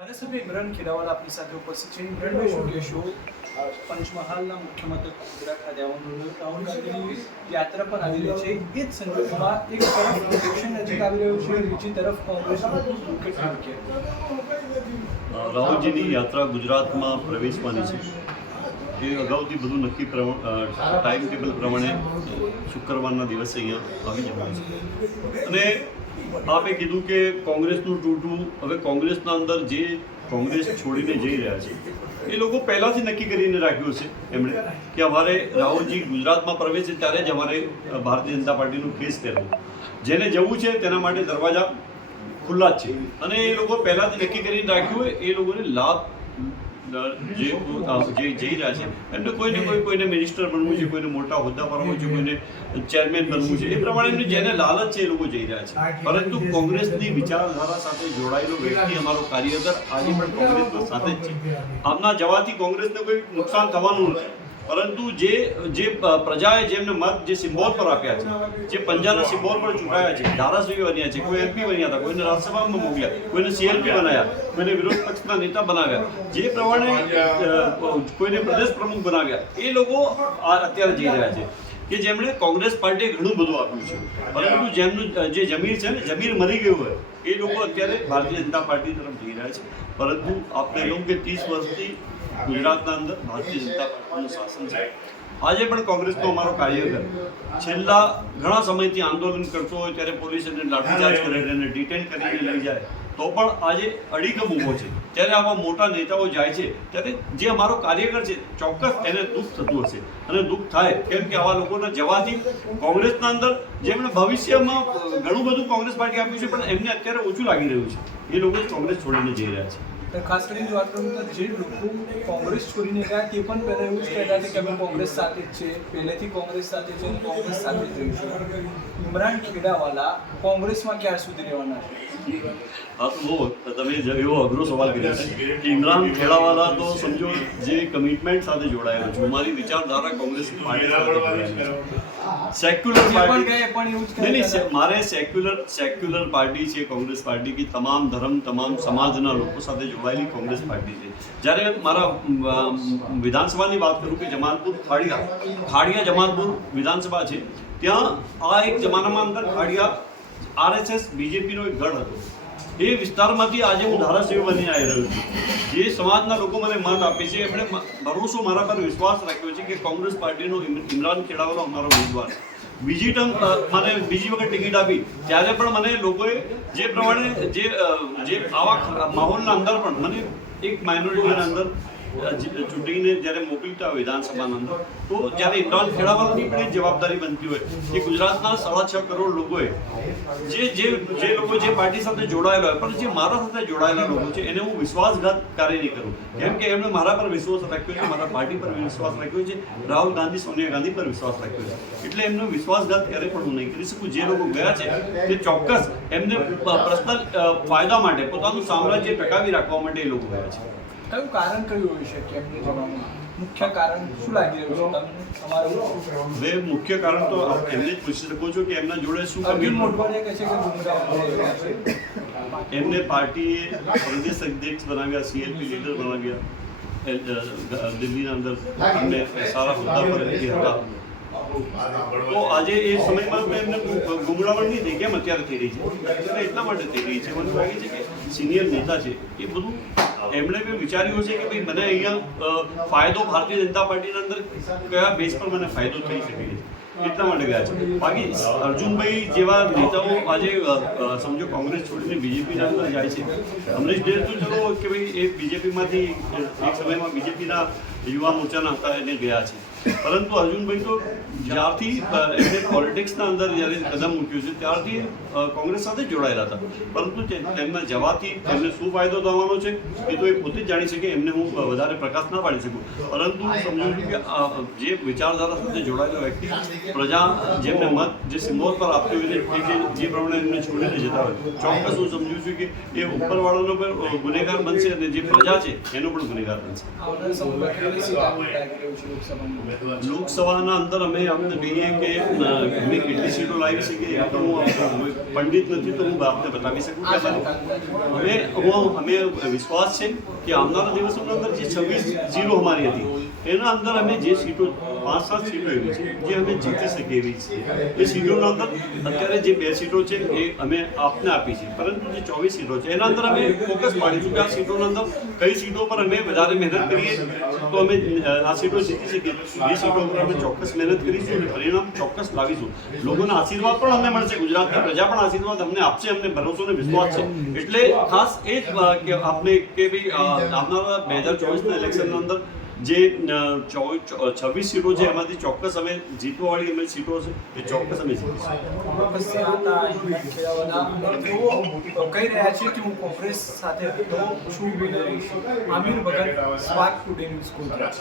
ધારાસભ્ય ઇમરાન ખેડાવાલા આપણી સાથે ઉપસ્થિત છે. ઇમરાનભાઈ, શું કહેશો? પંચમહાલના મુખ્ય મથક ગોધરા ખાતે રાહુલ ગાંધીની યાત્રા પર આવી રહી છે. એ જ સંદર્ભમાં એક તરફ ઇલેક્શન નજીક આવી રહ્યું છે, બીજી તરફ કોંગ્રેસનું વિકેટ રાહુલજીની યાત્રા ગુજરાતમાં પ્રવેશવાની છે. એ અગાઉથી બધું નક્કી ટાઈમ ટેબલ પ્રમાણે શુક્રવારના દિવસે અહીંયા આવી જવાનું છે. અને આપે કીધું કે કોંગ્રેસનું તૂટવું, હવે કોંગ્રેસના અંદર જે કોંગ્રેસ છોડીને જઈ રહ્યા છે એ લોકો પહેલાંથી નક્કી કરીને રાખ્યું છે એમણે કે અમારે રાહુલજી ગુજરાતમાં પ્રવેશે ત્યારે જ અમારે ભારતીય જનતા પાર્ટીનું ફેસ કરવું. જેને જવું છે તેના માટે દરવાજા ખુલ્લા જ છે. અને એ લોકો પહેલાંથી નક્કી કરીને રાખ્યું હોય એ લોકોને લાભ જે જઈ રહ્યા છે એમને કોઈને મિનિસ્ટર બનવું છે, કોઈને મોટા હોદ્દા પર હોવું છે, કોઈને ચેરમેન બનવું છે, એ પ્રમાણે એમને જેને લાલચ છે એ લોકો જઈ રહ્યા છે. પરંતુ કોંગ્રેસની વિચારધારા સાથે જોડાયેલો વ્યક્તિ અમારો કાર્યકર આજે પણ કોંગ્રેસ સાથે જ છે. આમના જવાથી કોંગ્રેસને કોઈ નુકસાન થવાનું નથી. પરંતુ જે પ્રજાએ જેમને મત જે સિમ્બોલ પર આપ્યા છે, જે પંજાના સિમ્બોલ પર ચૂંટાયા છે, ધારાસભ્ય બન્યા છે, કોઈ MP બન્યા હતા, કોઈને રાજ્યસભામાં મોકલ્યા, કોઈને CLP બનાવ્યા, કોઈને વિરોધ પક્ષના નેતા બનાવ્યા, જે પ્રમાણે કોઈને પ્રદેશ પ્રમુખ બનાવ્યા, એ લોકો અત્યારે જઈ રહ્યા છે કે જેમણે કોંગ્રેસ પાર્ટીએ ઘણું બધું આપ્યું છે. પરંતુ જેમનું જે જમીર છે ને, જમીર મરી ગયું હોય એ લોકો અત્યારે ભારતીય જનતા પાર્ટી તરફ જઈ રહ્યા છે. પરંતુ આપણે કહ્યું કે 30 વર્ષથી ગુજરાતના અંદર ભારતીય જનતા પાર્ટીનું શાસન છે. આજે પણ કોંગ્રેસનો અમારો કાર્યકર છેલ્લા ઘણા સમયથી આંદોલન કરતો હોય ત્યારે પોલીસ એને લાઠીચાર્જ કરે, એને ડિટેન કરીને લઈ જાય, તો પણ આજે અડીખમ ઊભો છે. ત્યારે આવા મોટા નેતાઓ જાય છે ત્યારે જે અમારો કાર્યકર છે ચોક્કસ એને દુઃખ થતું હશે. અને દુઃખ થાય કેમ કે આવા લોકોના જવાથી કોંગ્રેસના અંદર જેમણે ભવિષ્યમાં ઘણું બધું કોંગ્રેસ પાર્ટી આપ્યું છે પણ એમને અત્યારે ઓછું લાગી રહ્યું છે. એ લોકો કોંગ્રેસ છોડીને જઈ રહ્યા છે. ખાસ કરીને વાત કરું તો જે લોકો કોંગ્રેસ છોડીને ગયા તે પણ પહેલા એવું જ કહેતા હતા કે અમે કોંગ્રેસ સાથે જ છે, પહેલેથી કોંગ્રેસ સાથે છે, કોંગ્રેસ સાથે જ રહીશું. ઇમરાન ખેડાવાલા કોંગ્રેસમાં ક્યાં સુધી રહેવાના છે? હા, તો બહુ તમે એવો અઘરો સવાલ કર્યો છે કે ઇમરાન ખેડાવાલા તો સમજો જે કમિટમેન્ટ સાથે જોડાયેલો છું, મારી વિચારધારા કોંગ્રેસ પાર્ટી સાથે જોડાયેલી છે. સેક્યુલર પાર્ટી નહીં, મારે સેક્યુલર પાર્ટી છે કોંગ્રેસ પાર્ટી, કે તમામ ધર્મ તમામ સમાજના લોકો સાથે જોડાયેલી કોંગ્રેસ પાર્ટી છે. જ્યારે મારા વિધાનસભાની વાત કરું કે જમાલપુર ખાડિયા જમાલપુર વિધાનસભા છે, ત્યાં આ એક જમાનામાં અંદર ખાડિયા RSS BJPનો એક ગઢ હતો. એ વિસ્તારમાંથી આજે હું ધારાસભ્ય બની આવી રહ્યો છું. જે સમાજના લોકો મને મત આપે છે એમણે ભરોસો મારા પર વિશ્વાસ રાખ્યો છે કે કોંગ્રેસ પાર્ટીનો ઇમરાન ખેડાવાલો અમારો ઉમેદવાર. બીજી વખત ટિકિટ આપી ત્યારે પણ મને લોકોએ જે પ્રમાણે જે આવા માહોલના અંદર પણ મને એક માઇનોરિટીના અંદર ચૂંટીને જ્યારે મોકલતા હોય વિધાનસભાના અંદર, તો જ્યારે ઇમરાન ખેડાવાલાની પણ એક જવાબદારી બનતી હોય કે ગુજરાતના 6.5 કરોડ લોકોએ જે લોકો જે પાર્ટી સાથે જોડાયેલા હોય પણ જે મારા સાથે જોડાયેલા લોકો છે એને હું વિશ્વાસઘાત કાર્ય નહીં કરું. કેમ કે એમણે મારા પર વિશ્વાસ રાખ્યો છે, મારા પાર્ટી પર વિશ્વાસ રાખ્યો છે, રાહુલ ગાંધી સોનિયા ગાંધી પર વિશ્વાસ રાખ્યો છે. એટલે એમનો વિશ્વાસઘાત ક્યારે પણ હું નહીં કરી શકું. જે લોકો ગયા છે તે ચોક્કસ એમને પર્સનલ ફાયદા માટે, પોતાનું સામ્રાજ્ય ટકાવી રાખવા માટે એ લોકો ગયા છે. કયું કારણ કયું હોઈ શકે એમને જવામાં? મુખ્ય કારણ શું લાગી રહ્યું છે તમારું? હવે મુખ્ય કારણ તો એમને જ પૂછી શકો છો કે એમના જોડે શું અર્જુન મોઢવાડિયા કહે છે કે ગુમરાહ છે. એમને પાર્ટીએ પ્રદેશ અધ્યક્ષ બનાવ્યા, CLP લીડર બનાવ્યા, દિલ્હીના અંદર એમને સારા હોદ્દા પર હતા. તો આજે એ સમયમાં એમને ગુમરાવણ નહીં થઈ. કેમ અત્યારે થઈ રહી છે? એટલા માટે થઈ રહી છે, મને લાગે છે કે સિનિયર નેતા છે એ બધું એમણે બી વિચાર્યું છે કે ભાઈ મને અહીંયા ફાયદો ભારતીય જનતા પાર્ટીના અંદર કયા બેઝ પર મને ફાયદો થઈ શકે છે, એટલા માટે ગયા છે. બાકી અર્જુનભાઈ જેવા નેતાઓ આજે સમજો કોંગ્રેસ છોડીને BJPના અંદર જાય છે. અમરીશ ડેર તો ચલો કે ભાઈ એ BJPમાંથી એક સમયમાં BJPના યુવા મોરચાના હતા એને ગયા છે. પરંતુ અર્જુનભાઈ તો જ્યારથી એમને પોલિટિક્સના અંદર જ્યારે કદમ મૂક્યું છે ત્યારથી કોંગ્રેસ સાથે જોડાયેલા હતા. પરંતુ તેમના જવાથી એમને શું ફાયદો થવાનો છે એ તો એ પોતે જ જાણી શકે, એમને હું વધારે પ્રકાશ ના પાડી શકું. પરંતુ હું સમજુ છું કે જે વિચારધારા સાથે જોડાયેલો વ્યક્તિ પ્રજા જેમને મત જે સિમ્બોલ પર આપતી હોય જે પ્રમાણે એમને છોડીને જતા હોય, ચોક્કસ હું સમજુ છું કે એ ઉપરવાળાનો પણ ગુનેગાર બનશે અને જે પ્રજા છે એનો પણ ગુનેગાર બનશે. લોકસભાના અંદર અમે આપને કહીએ કે અમે કેટલી સીટો લાવી શકીએ એ તો હું પંડિત નથી તો હું આપને બતાવી શકું કે અમે વિશ્વાસ છે કે આવનારા દિવસોના અંદર જે 26-0 અમારી હતી એના અંદર અમે જે સીટો 5-7 સીટો એવી છે જે અમે જીતી શકીએ એવી છે એ સીટોના અંદર અત્યારે જે 2 સીટો છે એ અમે આપને આપી છે પરંતુ જે 24 સીટો છે એના અંદર અમે ફોકસ પાડીશું કે આ સીટોના અંદર કઈ સીટો પર અમે વધારે મહેનત કરીએ તો અમે આ સીટો જીતી શકીએ એ સીટો પર અમે ચોક્કસ મહેનત કરીશું અને પરિણામ ચોક્કસ લાવીશું લોકોના આશીર્વાદ પણ અમને મળશે ગુજરાતની પ્રજા પણ આશીર્વાદ અમને આપશે અમને ભરોસો અને વિશ્વાસ છે એટલે ખાસ એ જ કે આપણે કે ભાઈ આવનારા 2024ના ઇલેક્શનના અંદર જે 26 સીટો છે એમાંથી ચોક્કસ અમે જીતવાવાળી અમે સીટો છે એ ચોક્કસ અમે જીતીશું ઉપસ્થિત હતા ઇન્ડિયન ખેડાવાલા તેઓ કહી રહ્યા છે કે હું કોંગ્રેસ સાથે હતો છું બી રહીશ. આમિર ભગત, સ્પાર્ક ટુડે ન્યૂઝ, ગોધરા.